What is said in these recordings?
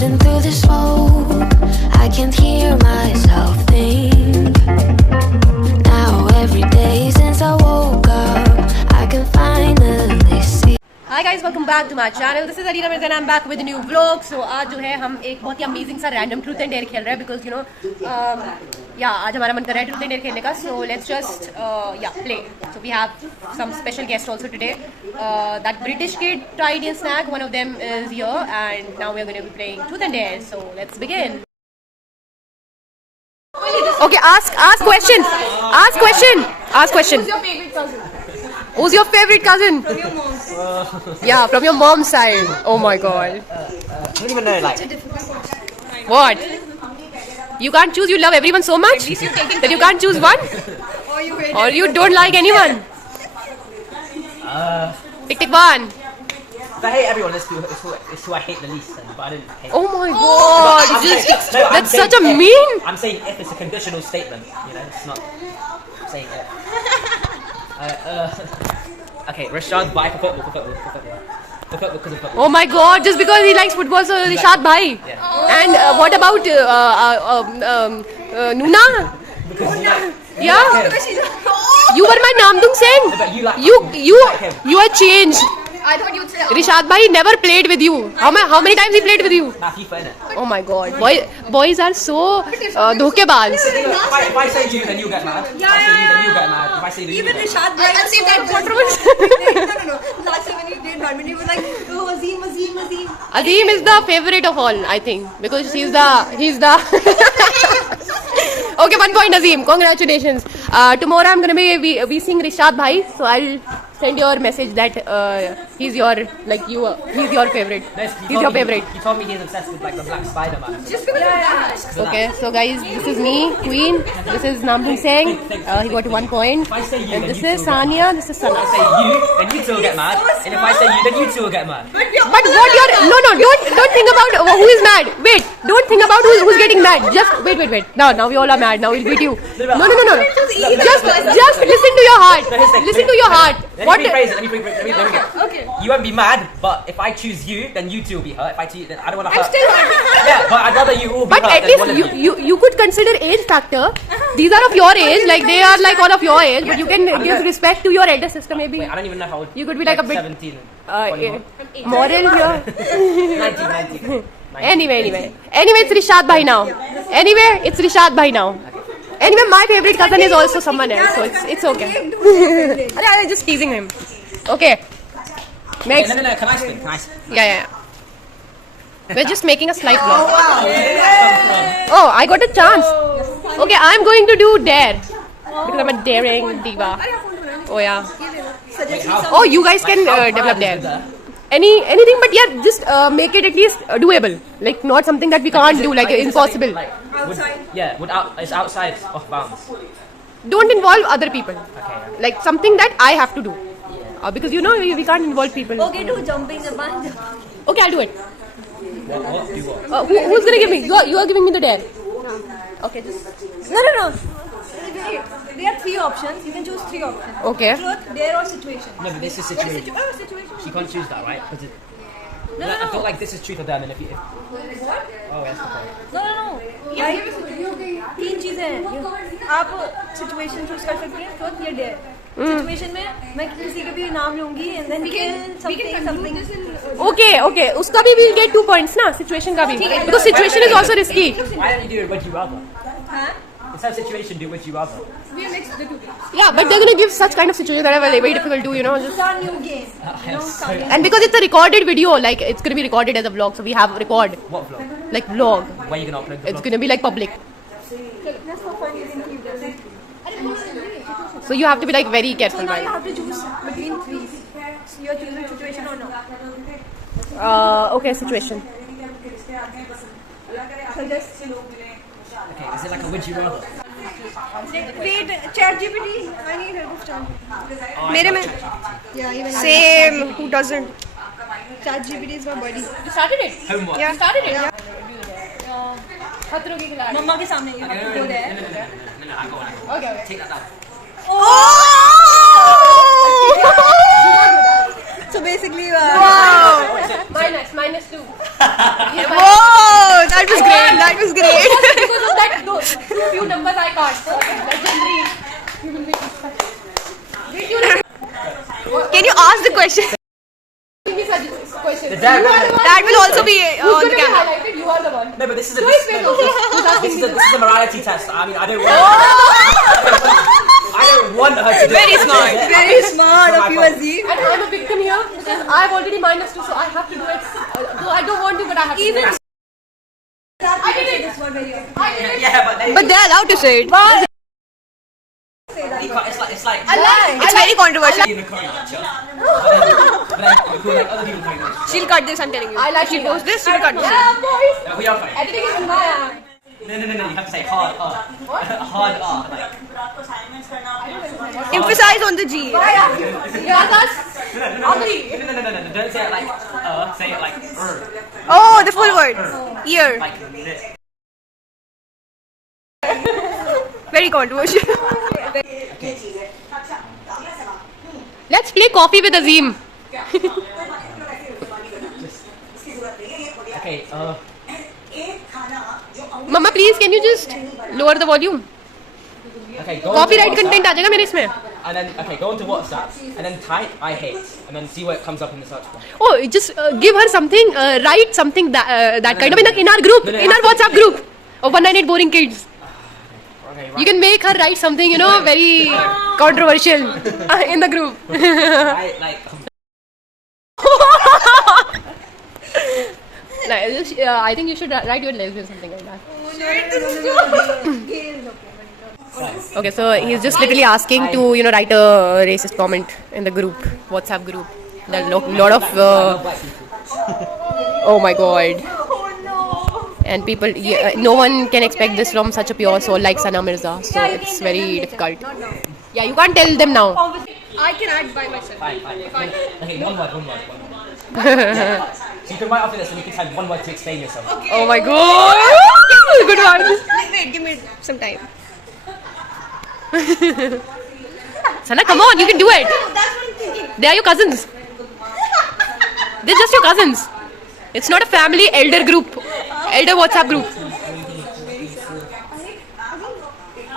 hidden through the smoke. I can't hear myself think. Now every day since I woke up, I can finally see. Hi guys, welcome back to my channel. This is Arina Mirza and I'm back with a new vlog. So आज जो है हम एक बहुत ही amazing सा random truth and dare खेल रहे हैं because you know आज हमारा मन कर रहा है ट्रूथ एंड डेयर खेलने का. So let's just play. So we have some special guests also today. That British kid tried a snack. One of them is here and now we are going to be playing truth and dare. So let's begin. Okay, ask question. Ask question. Who's your favorite cousin? Who's your favorite cousin? From your mom's. Yeah, from your mom's side. Oh my god. I don't even know, like... What? You can't choose, you love everyone so much that you can't choose one? Or you hate Or you don't like anyone? Pick one. If I hate everyone, it's who I hate the least, but I didn't hate. Oh my god. I'm Just, saying- no, I'm that's saying such a if. mean. I'm saying if it's a conditional statement, you know, it's not I'm saying if. Okay, Rashad, bye for football, for football, because of football. Oh my god, just because he likes football, so Rishad bhai. Yeah. And what about Nuna? Because you like, Yeah? him. You were my Namdung Singh. But you like You like him. you are changed. I thought you'd say Rishad bhai never played with you. How many times he played with you? Nah, FIFA, innit? Oh my god. Boys are so dhokebaz. If I say you, then you get mad. If I say you, then you get mad. If I say you, even then Rishad. I'll say that controversial. No. Last time when you did badminton, you were like, oh, Azim. Azim is the favorite of all, I think, because he's the. Okay, 1 point, Azim. Congratulations. Tomorrow I'm gonna be seeing Rishad bhai, so I'll send your message that he's your favorite. He's your favorite. You told me he's obsessed with like the Black Spider-Man. Just because of that. Okay, so guys, this is me, Queen. This is Namdung Singh. He got 1 point. If I say you, And then this you is two will Sania. This is If I Sana. say you, then you two will get mad. And if I say you, then you two will get mad. But what you're don't think about who is mad. Wait, don't think about who's getting mad. Just wait. Now we all are mad. Now we'll beat you. No. Just listen to your heart. Listen to your heart. Let me rephrase it. Let me get. Okay. You won't be mad, but if I choose you, then you two will be hurt. If I choose, then I don't want to hurt. I'm still hurt. Yeah, but I'd rather you all be But hurt at than one of least you could consider age factor. These are of your age, like they are like all of your age. But you can give respect to your elder sister maybe. Wait, I don't even know how old. You could be like a bit 17. 21. moral here. 19. Anyway, it's Rishad bhai now. Anyway, my favorite cousin is also someone else, so it's okay. I'm just teasing him. Okay. Next. No, can I spin? Yeah. We're just making a slight vlog. Oh, I got a chance. Okay, I'm going to do dare because I'm a daring diva. Oh yeah. Oh, you guys can develop dare. Anything, but yeah, just make it at least doable. Like not something that we can't do, like impossible. It's outside off bounds. Don't involve other people. Okay. Like something that I have to do. Because you know we can't involve people. Okay, do jumping the band. Okay, I'll do it. What? Do what? Who's gonna give me? You are giving me the dare. Okay, just No. There are 3 options. You can choose 3 options. okay. Truth, dare, or situation. No, but this is situation. Situation. She can't choose that, right? Because No. I feel like this is truth or dare, and if you. Oh, that's the point. No. Like 3 चीजें हैं. आप situation choose कर सकते हैं, truth या dare. Situation में मैं किसी का भी नाम लूँगी and then something. Okay. उसका भी we'll get 2 points ना. Situation का भी. Because situation is also risky. Why don't you do it? Would you rather? हाँ? Instead of situation, do would you rather? We mix the 2 things. Yeah, but they're gonna give such kind of situations that are very difficult to just. It's our new game. And because it's a recorded video, like it's gonna be recorded as a vlog, so we have record What vlog? like vlog. Where are you gonna upload the It's vlog? gonna be like public. That's so funny. So you have to be like very So careful, now you right? have to choose between 3. So you're choosing situation or no? Okay, situation. So just Okay, is it like a would you rather? wait. ChatGPT. I need help of ChatGPT. मेरे में Yeah, even same. Who doesn't? ChatGPT is my buddy. You started it. Homework. Yeah. Started it. खतरों की खिलाड़ी. मम्मा के सामने ये go there. No, I go on. Okay. Take that down. So basically, Minus 2. Whoa! That was great. Because of that, those few numbers I got. Legendary human beings. Can you ask the question? Question. That will also be on the camera. Highlighted? You are the one. No, but this is a Who's asking this is a morality test. I mean, I don't want her to do Very it. smart. Yeah. Very smart of you, fault. Azim. And I'm a victim here because I've already minus 2, so I have to do it. I don't want to, but I have to do it. I did it. This one very often. I did it. Yeah, but then they're allowed to say it. you can't, it's like It's very controversial. in the corner, but then like other people find it. She'll cut this, I'm telling you. I like she'll post this, she'll cut this. Yeah, boys. Yeah, we are fine. Editing is in my hand. No, you have to say hard R. What? Hard R. Like, Emphasize on the G. Yeah, that's ugly. no. Don't say it like say it like Oh, the full word. Ear. like this. Very controversial. Let's play coffee with Azim. Okay, Mama, please, can you just lower the volume? okay, go Copyright on to content आ जाएगा मेरे इसमें. WhatsApp, and then okay, go onto WhatsApp and then type I hate and then see what comes up in the search bar. Oh, just give her something. Write something that kind of in our group, No, in our WhatsApp group of 198 boring kids. Okay, You right. can make her write something, very controversial in the group. I like I think you should write your lesbian something like that. Okay, so he's just literally asking to write a racist comment in the group, WhatsApp group. There's a lot of oh my god. And people, no one can expect this from such a pure soul like Sana Mirza. So it's very difficult. Yeah, you can't tell them now. I can act by myself. fine. Okay, one word. So you can write after this and you can type one word to explain yourself. Oh my god! Good one. Wait, give me some time. Sana, come on, you can do it. That's what I'm thinking. They are your cousins. They're just your cousins. It's not a family elder group, elder WhatsApp group.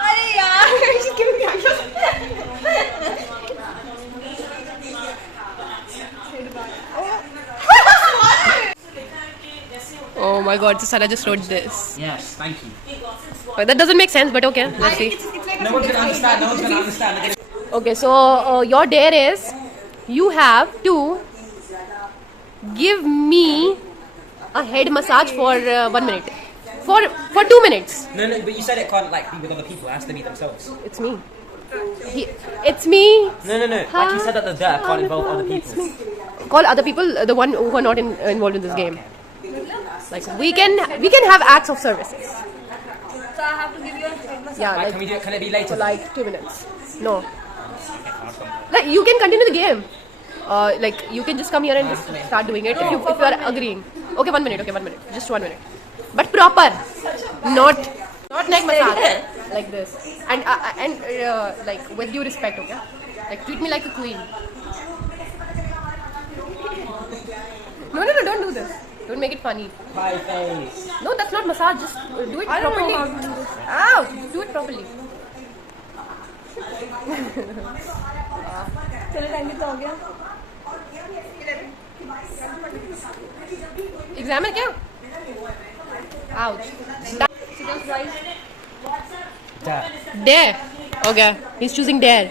Arey yaar, just give me action. Oh my god, so Sana just wrote this. Yes, thank you. But that doesn't make sense, but okay, let's see. No one's gonna understand. Okay, so your dare is you have to give me a head massage for 1 minute. For 2 minutes. No, but you said it can't like be with other people. It has to be themselves. It's me. It's me. No. Like you said that the dare can't involve other people. Call other people the one who are not involved in this game. Like we can have acts of services. So I have to give you a famous. Yeah, Like, like can we do it? Can it be later? for like 2 minutes. No. Like you can continue the game. Like you can just come here and just start doing it if you are agreeing. Okay, 1 minute. Okay, 1 minute. Just 1 minute. But proper, not neck massage like this. And like with due respect, okay? Like treat me like a queen. No, don't do this. Don't make it funny. Pie face. No, that's not massage. Just do it I don't properly. know how to do this. Ow! Do it properly. चलो time कितना हो गया? Exam है क्या? Ouch. Dare. Dare. Okay, he's choosing dare.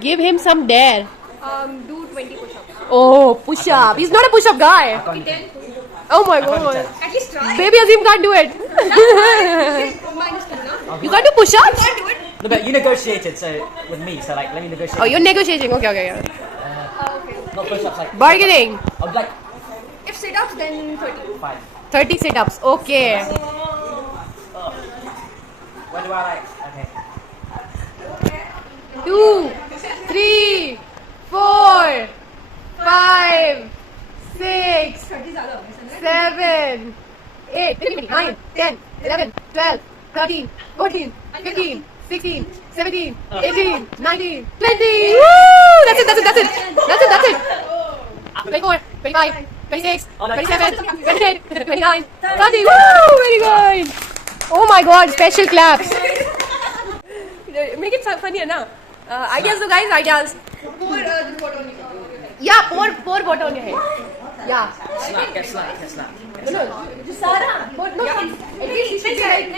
Give him some dare. Do 20 push-ups. Oh, push up. He's not a push up guy. Oh my god. At least try. Baby Azim can't do it. Minus 2, no? You can't do push ups? Can't do it. No, but you negotiated so with me. So like, let me negotiate. Oh, you're negotiating. Okay. Okay. Not push-ups. Like Bargaining. I'll be like If sit-ups, then 30. 5. 30 sit ups. Okay. Where do I like? Okay. 2, 3, 4, 5, 6, 7, 8, 9, 10, 11, 12, 13, 14, 15, 16, 17, 18, 19, 20. Woo! That's it. 24, 25, 26, 27, 28, 29, 30. Woo! Very good. Oh my God! Special claps. Make it funnier now. Ideas, though, guys. Ideas. Yeah, pour water on your head. Yeah. Snap, get snap, get snap. No, just Sarah. No, at least it should be like.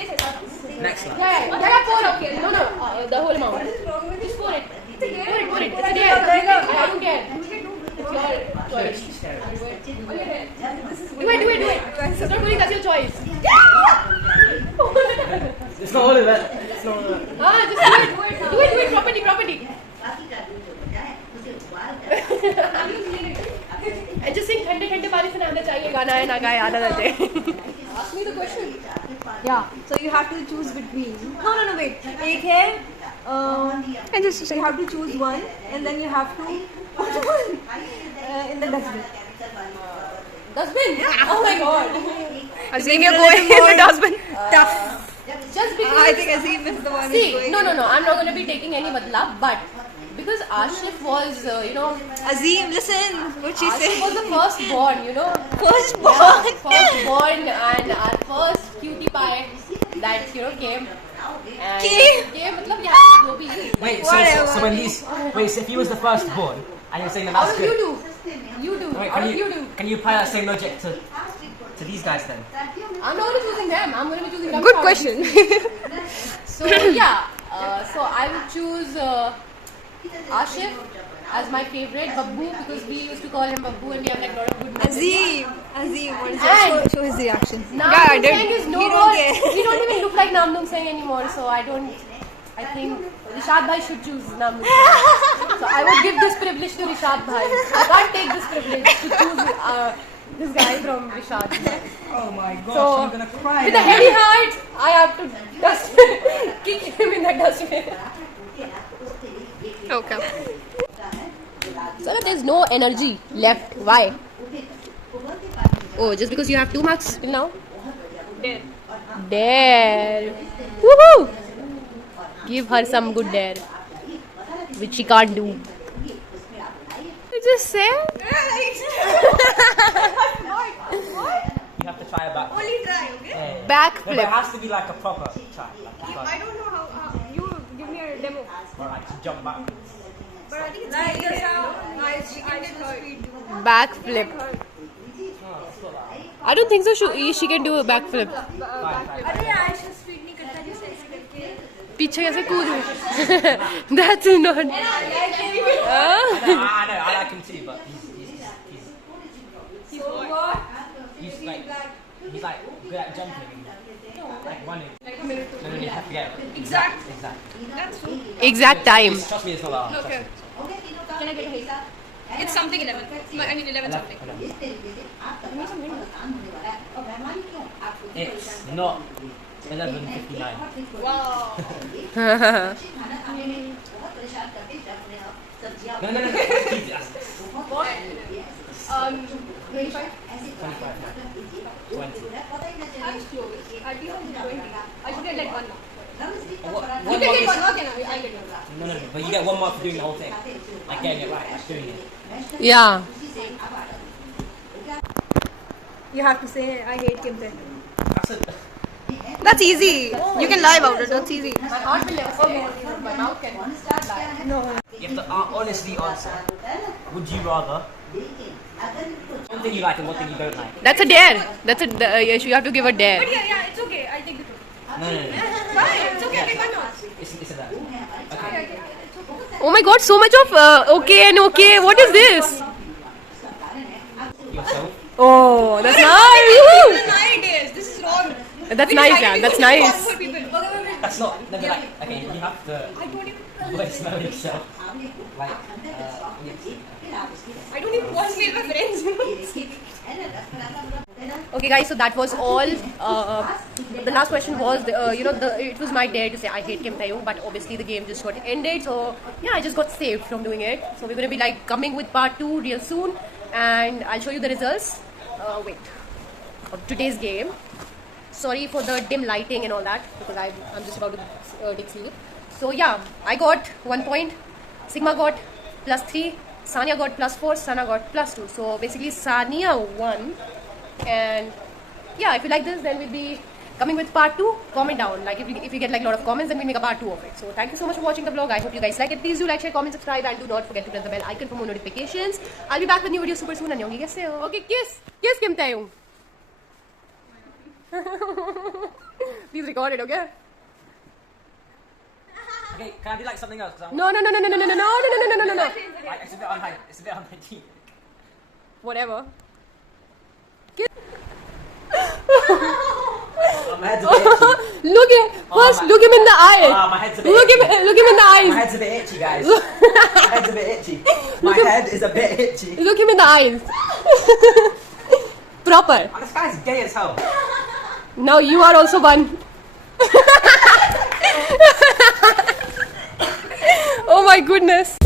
Next slap. Yeah, pour. Okay. No, the whole amount. Just pour it. Pour it. It's a dare. I don't care. It's your choice. Do it. Stop doing, that's your choice. It's not all of it. It's not all of it. Just do it properly. And just sing ठंडे ठंडे पानी से नहाना चाहिए गाना है ना गाए आधा रहते. Ask me the question. Yeah. So you have to choose between. No, wait. एक है. And just so you have to choose one, and then you have to put one in the dustbin. Dustbin? Oh my God. Azim, you're going in the dustbin. Tough. Just because. I think Azim is the one. See, no. I'm not going to be taking any badlab, but because Ashif was, Azim, listen. What she Ashif said. was the firstborn, Firstborn. Firstborn and our first cutie pie that, came. And came, matlab, yeah, jo bhi. Wait, so when these... Wait, so if he was the firstborn, and you're saying that that's How good... you do? Wait, How do you do? can you apply that same logic to these guys then? I'm not going to be choosing them. I'm going to be choosing them. Good question. So yeah, so I would choose Ashif as my favorite, Babbu, because we used to call him Babbu and we have like a lot of good memories. Azim, what is that? Show his reaction. Namdoong Seng is no He more. don't care. We don't even look like Namdoong Seng anymore, so I think Rishad Bhai should choose Namdoong Seng. So I would give this privilege to Rishad Bhai. I can't take this privilege to choose this guy from Rishad. Oh my gosh, So, I'm gonna cry with a heavy heart, I have to kick him in the dustbin. Okay. So there's no energy left. Why? Oh, just because you have 2 marks till now? Dare. Woohoo! Give her some good dare, which she can't do. You just say? You have to try a back. Only try, okay? No, but it Backflip. has to be like a proper try. I don't know how. You give me a demo. Alright, to jump backwards. But I think it's like that's how she can get her speed. Backflip. I don't think so. She can do a backflip. अरे Ayesha speed नहीं करता जैसे ऐसे करके. पीछे कैसे कूदूं? That's not. I know, I like him too, but he's like good at jumping, like running. No, you have to get it. Exact. That's true. Exact time. Trust me, it's not that hard. Okay. Can I get a hit? It's something 11. I mean 11 something. It's not 11:59. Wow. No. Um, 25. 25. 20. I'm slow. I think I'm 20. I should get like 1 mark. One You can mark get is- 1 mark, and I get 1 mark. No, but you get 1 mark for doing the whole thing. Like getting it right, like doing it. Yeah. You have to say I hate Kim Tae. That's it. That's easy. You can lie about it. That's easy. My heart will never say it, but my mouth can lie. No. You have to honestly answer. Would you rather one thing you like and one thing you don't like? That's a dare. You have to give a dare. Yeah, it's okay. I'll take the 2. No. Fine, it's okay. I'll take 1 mark. It's a that. Okay. Oh my God, so much of okay and okay. What is this? Yourself. Oh, that's nice. Woohoo! Nowadays, this is wrong. That's nice, yeah. That's nice. That's not. No, but like, okay, you have to I don't even. voice know yourself. Like, I don't even watch me with my friends. Okay, guys. So that was all. The last question was, it was my dare to say I hate Kim Tae-young, but obviously the game just got ended. So yeah, I just got saved from doing it. So we're gonna be like coming with part 2 real soon, and I'll show you the results. Of today's game. Sorry for the dim lighting and all that, because I'm just about to take sleep. So yeah, I got 1 point. Sigma got +3. Sania got +4, Sana got +2. So basically Sania won. And yeah, if you like this, then we'll be coming with part 2. Comment down. Like if you get like a lot of comments, then we'll make a part 2 of it. So thank you so much for watching the vlog. I hope you guys like it. Please do like, share, comment, subscribe, and do not forget to press the bell icon for more notifications. I'll be back with new videos super soon. Annyeonghi kaise ho? Okay, kiss Kim Taeyong. Please record it, okay? Okay, can I do like something else? 'Cause I'm- No. Like, it's a bit on height. It's a bit on my teeth. Whatever. My head's a bit itchy. Look him first. Look him in the eye. My head's a bit Look itchy. him in the My eyes. head's a bit itchy, guys. My head's a bit itchy. My head is a bit itchy. Look him in the eyes. Proper. Oh, this guy's gay as hell. Now you are also one. Oh my goodness.